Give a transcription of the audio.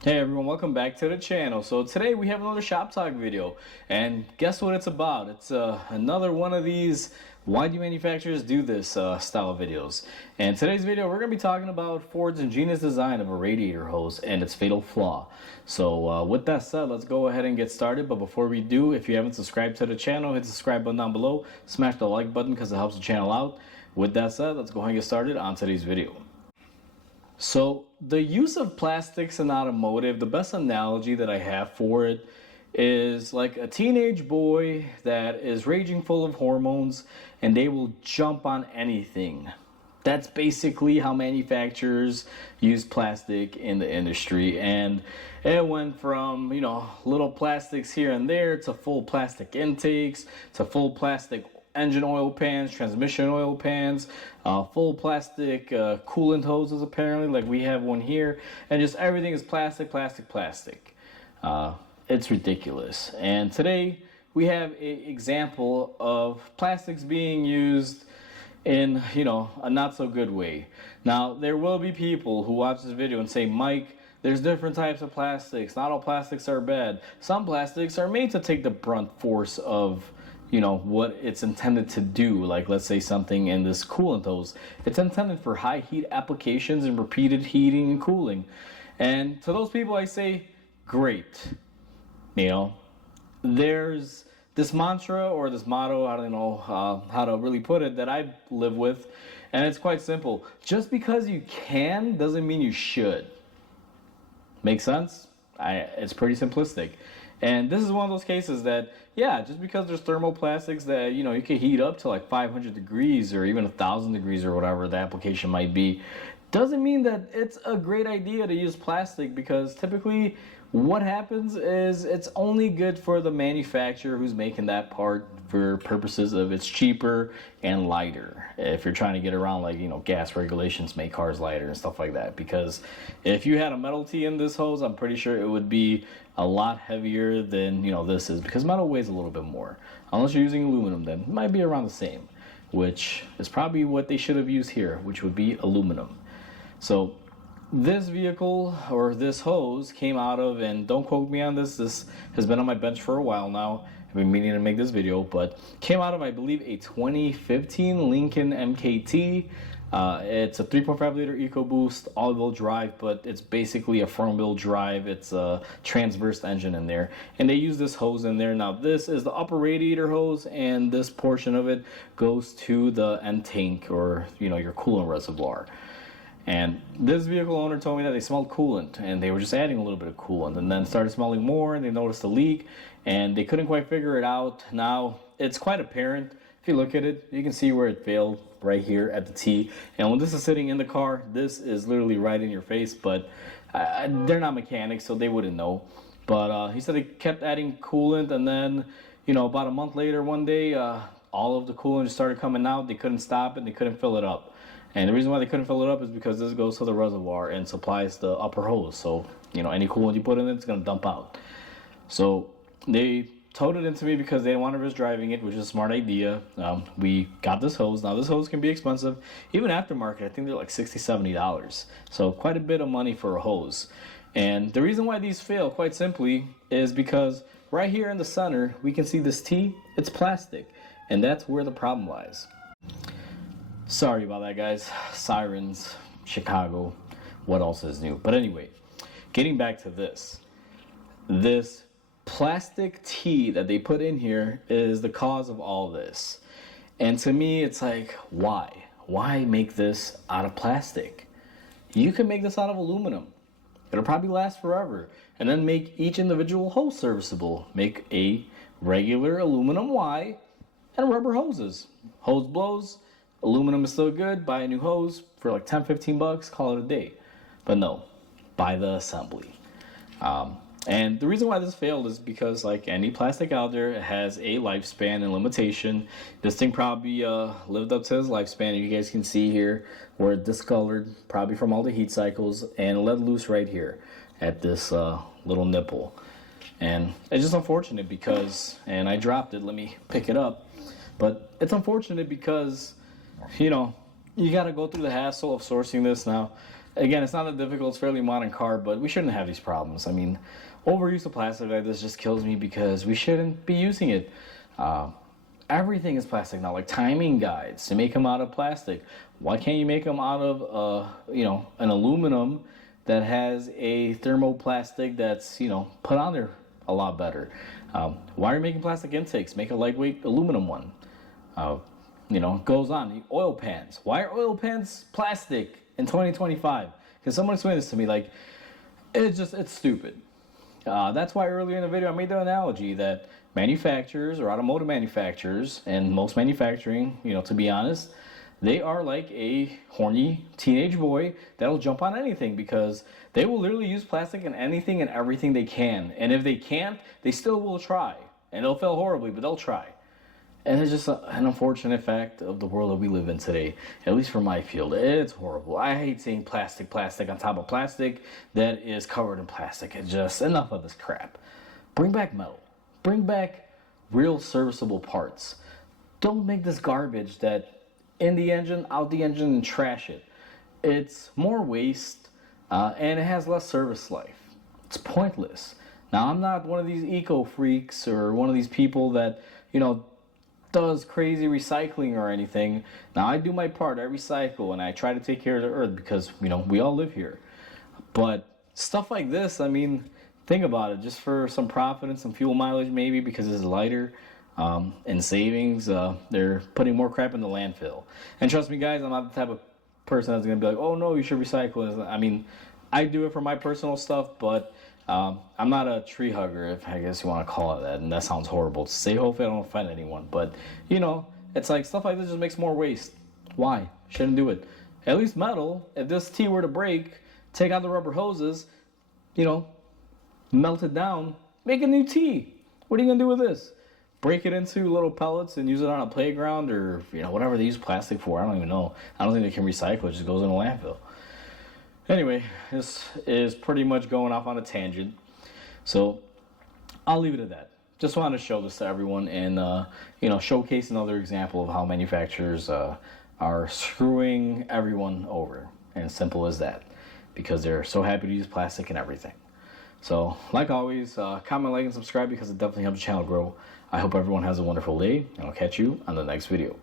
Hey everyone, welcome back to the channel. So today we have another shop talk video, and guess what it's about? It's another one of these why do manufacturers do this style of videos. And today's video we're going to be talking about Ford's ingenious design of a radiator hose and its fatal flaw. So with that said, let's go ahead and get started. But before we do, if you haven't subscribed to the channel, hit the subscribe button down below, smash the like button because it helps the channel out. With that said, let's go ahead and get started on today's video. So the use of plastics in automotive, the best analogy that I have for it is like a teenage boy that is raging full of hormones and they will jump on anything. That's basically how manufacturers use plastic in the industry, and it went from, little plastics here and there to full plastic intakes, to full plastic engine oil pans, transmission oil pans, full plastic coolant hoses apparently, like we have one here, and just everything is plastic, plastic, plastic. It's ridiculous. And today we have an example of plastics being used in, a not so good way. Now, there will be people who watch this video and say, Mike, there's different types of plastics. Not all plastics are bad. Some plastics are made to take the brunt force of what it's intended to do. Like, let's say something in this coolant hose, it's intended for high heat applications and repeated heating and cooling. And to those people I say, great. There's this mantra or this motto, I don't know how to really put it, that I live with, and it's quite simple. Just because you can doesn't mean you should. Make sense? It's pretty simplistic. And this is one of those cases that, yeah, just because there's thermoplastics that, you can heat up to like 500 degrees or even 1,000 degrees or whatever the application might be, doesn't mean that it's a great idea to use plastic, because typically what happens is it's only good for the manufacturer who's making that part for purposes of it's cheaper and lighter. If you're trying to get around, like, gas regulations make cars lighter and stuff like that. Because if you had a metal tee in this hose, I'm pretty sure it would be a lot heavier than, this is, because metal weighs a little bit more. Unless you're using aluminum, then it might be around the same, which is probably what they should have used here, which would be aluminum. So this vehicle, or this hose, came out of, and don't quote me on this has been on my bench for a while now, I've been meaning to make this video, but came out of, I believe, a 2015 Lincoln MKT. It's a 3.5 liter EcoBoost all-wheel drive, but it's basically a front-wheel drive. It's a transverse engine in there, and they use this hose in there. Now, this is the upper radiator hose, and this portion of it goes to the end tank, or your coolant reservoir. And this vehicle owner told me that they smelled coolant, and they were just adding a little bit of coolant, and then started smelling more, and they noticed a leak, and they couldn't quite figure it out. Now, it's quite apparent. If you look at it, you can see where it failed right here at the T. And when this is sitting in the car, this is literally right in your face, but they're not mechanics, so they wouldn't know. But he said they kept adding coolant, and then, about a month later, one day, all of the coolant just started coming out. They couldn't stop it, and they couldn't fill it up. And the reason why they couldn't fill it up is because this goes to the reservoir and supplies the upper hose. So, any coolant you put in it, it's going to dump out. So they towed it into me because they didn't want to risk driving it, which is a smart idea. We got this hose. Now, this hose can be expensive. Even aftermarket, I think they're like $60, $70. So quite a bit of money for a hose. And the reason why these fail, quite simply, is because right here in the center, we can see this T. It's plastic. And that's where the problem lies. Sorry about that, guys. Sirens, Chicago, what else is new? But anyway, getting back to this. This plastic T that they put in here is the cause of all this. And to me, it's like, why? Why make this out of plastic? You can make this out of aluminum. It'll probably last forever. And then make each individual hose serviceable. Make a regular aluminum Y and rubber hoses. Hose blows. Aluminum is still good. Buy a new hose for like 10, 15 bucks, call it a day. But no, buy the assembly. And the reason why this failed is because, like any plastic out there, it has a lifespan and limitation. This thing probably lived up to its lifespan. You guys can see here where it's discolored, probably from all the heat cycles, and let loose right here at this little nipple. And it's just unfortunate because, and I dropped it, let me pick it up. But it's unfortunate because, you got to go through the hassle of sourcing this now. again, it's not that difficult. It's a fairly modern car, but we shouldn't have these problems. I mean, overuse of plastic like this just kills me because we shouldn't be using it. Uh, Everything is plastic now, like timing guides. To make them out of plastic, why can't you make them out of, an aluminum that has a thermoplastic that's, put on there a lot better? Why are you making plastic intakes? Make a lightweight aluminum one. It goes on. Oil pans. Why are oil pans plastic in 2025? Can someone explain this to me? Like, it's stupid. That's why earlier in the video I made the analogy that manufacturers or automotive manufacturers and most manufacturing, to be honest, they are like a horny teenage boy that'll jump on anything because they will literally use plastic in anything and everything they can. And if they can't, they still will try. And they'll fail horribly, but they'll try. And it's just an unfortunate fact of the world that we live in today, at least for my field. It's horrible. I hate seeing plastic on top of plastic that is covered in plastic. It's just enough of this crap. Bring back metal. Bring back real serviceable parts. Don't make this garbage that in the engine, out the engine, and trash it. It's more waste, and it has less service life. It's pointless. Now, I'm not one of these eco freaks or one of these people that, does crazy recycling or anything. Now, I do my part. I recycle and I try to take care of the earth because, we all live here. But stuff like this, I mean, think about it. Just for some profit and some fuel mileage maybe because it's lighter and savings, they're putting more crap in the landfill. And trust me, guys, I'm not the type of person that's going to be like, oh, no, you should recycle. I mean, I do it for my personal stuff, but I'm not a tree hugger, if I guess you want to call it that, and that sounds horrible to say. Hopefully I don't offend anyone, but it's like stuff like this just makes more waste. Why? Shouldn't do it. At least metal, if this T were to break, take out the rubber hoses, melt it down, make a new T. What are you gonna do with this? Break it into little pellets and use it on a playground or whatever they use plastic for. I don't even know. I don't think they can recycle it. Just goes in a landfill. Anyway, this is pretty much going off on a tangent, so I'll leave it at that. Just wanted to show this to everyone and, showcase another example of how manufacturers are screwing everyone over, and simple as that, because they're so happy to use plastic and everything. So, like always, comment, like, and subscribe because it definitely helps the channel grow. I hope everyone has a wonderful day, and I'll catch you on the next video.